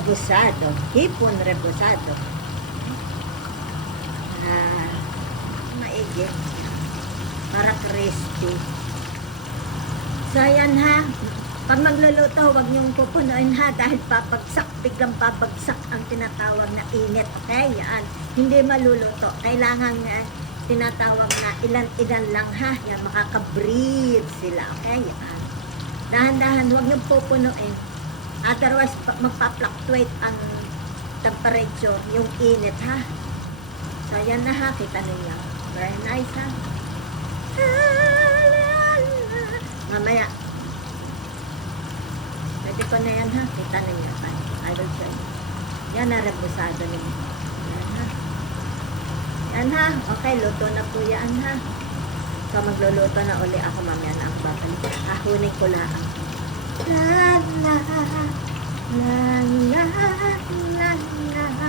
rebusado. Hipon rebusado. Maigi. Para crispy. So, ayan ha. Pag magluluto, huwag niyong pupunuin ha. Dahil biglang babagsak ang tinatawag na init. Okay? Yan. Hindi maluluto. Kailangan tinatawag na ilan-ilan lang ha. Yan, makaka-breathe sila. Okay? Yan. Dahan-dahan, huwag niyong pupunuin. Otherwise, magpa-fluctuate ang temperature, yung init ha. So, ayan na ha. Kita ninyo. Very nice ha. Mamaya. Pwede ko na yan ha. Kita ninyo. I will show you. Yan na rebusado ninyo. Yan ha. Yan ha. Okay, luto na po yan ha. So, magluluto na uli ako mamaya na ang babalik. Ahunin ko lang. La la la la la la.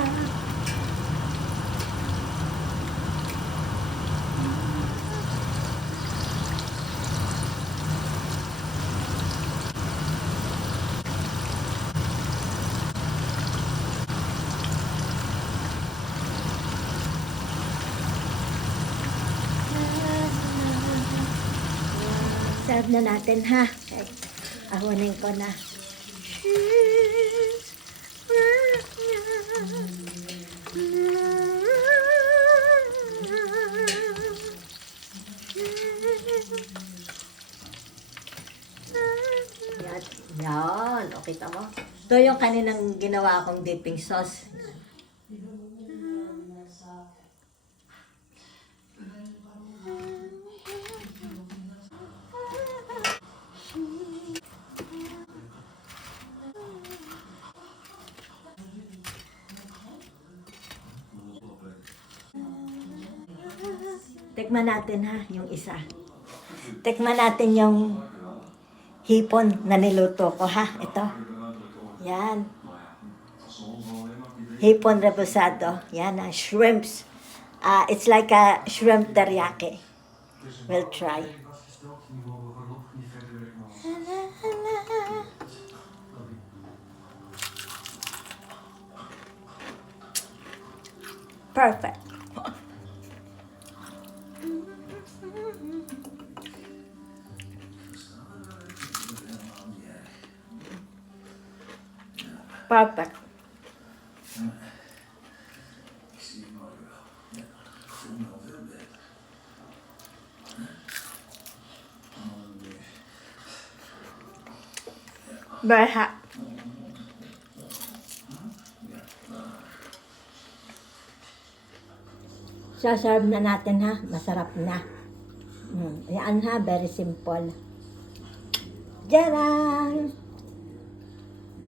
Serve na natin ha. Okay. Ahunin ko na. Yan. O, kita mo? Ito yung kaninang ginawa kong dipping sauce. Tikman natin ha, yung isa. Tikman natin yung hipon na niluto ko ha. Ito. Yan. Hipon rebusado. Yan ha, shrimps. It's like a shrimp teriyaki. We'll try. Perfect. Perfect. Very hot. Saserve na natin ha. Masarap na. Yan ha. Very simple. Jarang!